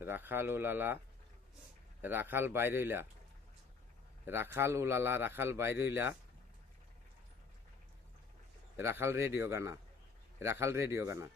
রাখাল উলালা রাখাল বাইরইলা, রাখাল উলালা রাখাল বাইরইলা, রাখাল radio গানা, রাখাল radio গানা।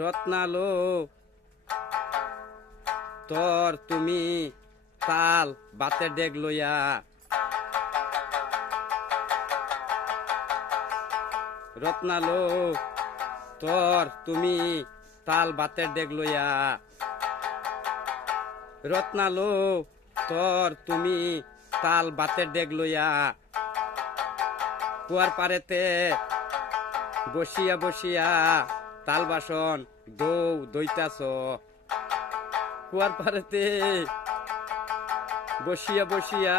রত্নালো তোর তুমি তাল বাতে ডেগ লইয়া, রত্নালো তোর তুমি তাল বাতে ডেগ লইয়া, রত্নালো তোর তুমি তাল বাতে ডেগ লইয়া, কুয়ার পারেতে বসিয়া বসিয়া তাল বাসন দইতাছ, কুয়ার পারেতে বসিয়া বসিয়া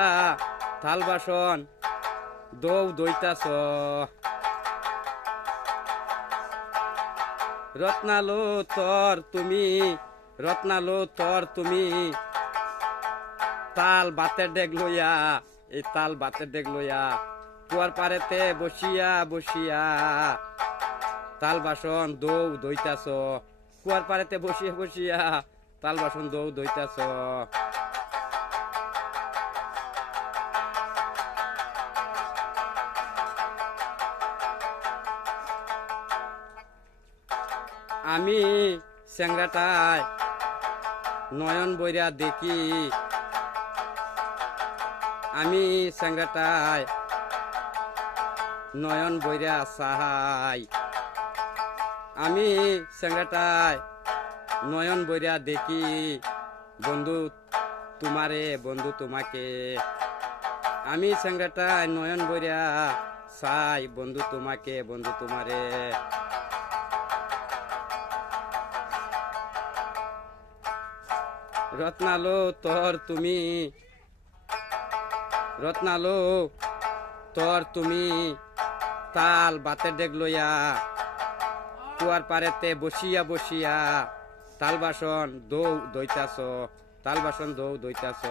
তাল বাসন দইতাছ। রত্নালো তোর তুমি, রত্নালো তোর তুমি তাল বাতের ডেগ লইয়া, এই তাল বাতের ডেগ লইয়া কুয়ার পারেতে বসিয়া বসিয়া তাল বাসন দইতাছ, কুয়ার পারেতে বসিয়া বসিয়া তাল বাসন দইতাছ। আমি স্যাংরাটায় নয়ন বইরা দেখি, আমি স্যাংরাটায় নয়ন বইরা সাহাই, আমি স্যাংরাটায় নয়ন বইরা দেখি, বন্ধু তোমারে বন্ধু তোমাকে, আমি স্যাংরাটায় নয়ন বইরা সাই, বন্ধু তোমাকে বন্ধু তোমারে। রত্নালো তোর তুমি, রত্নালো তোর তুমি তাল বাতে ডেগ লইয়া, কুয়ার পারেতে বসিয়া বসিয়া তাল বাসন দইতাছ, তাল বাসন দইতাছ।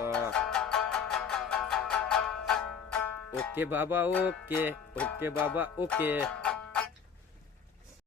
ওকে বাবা ওকে, ওকে বাবা ওকে।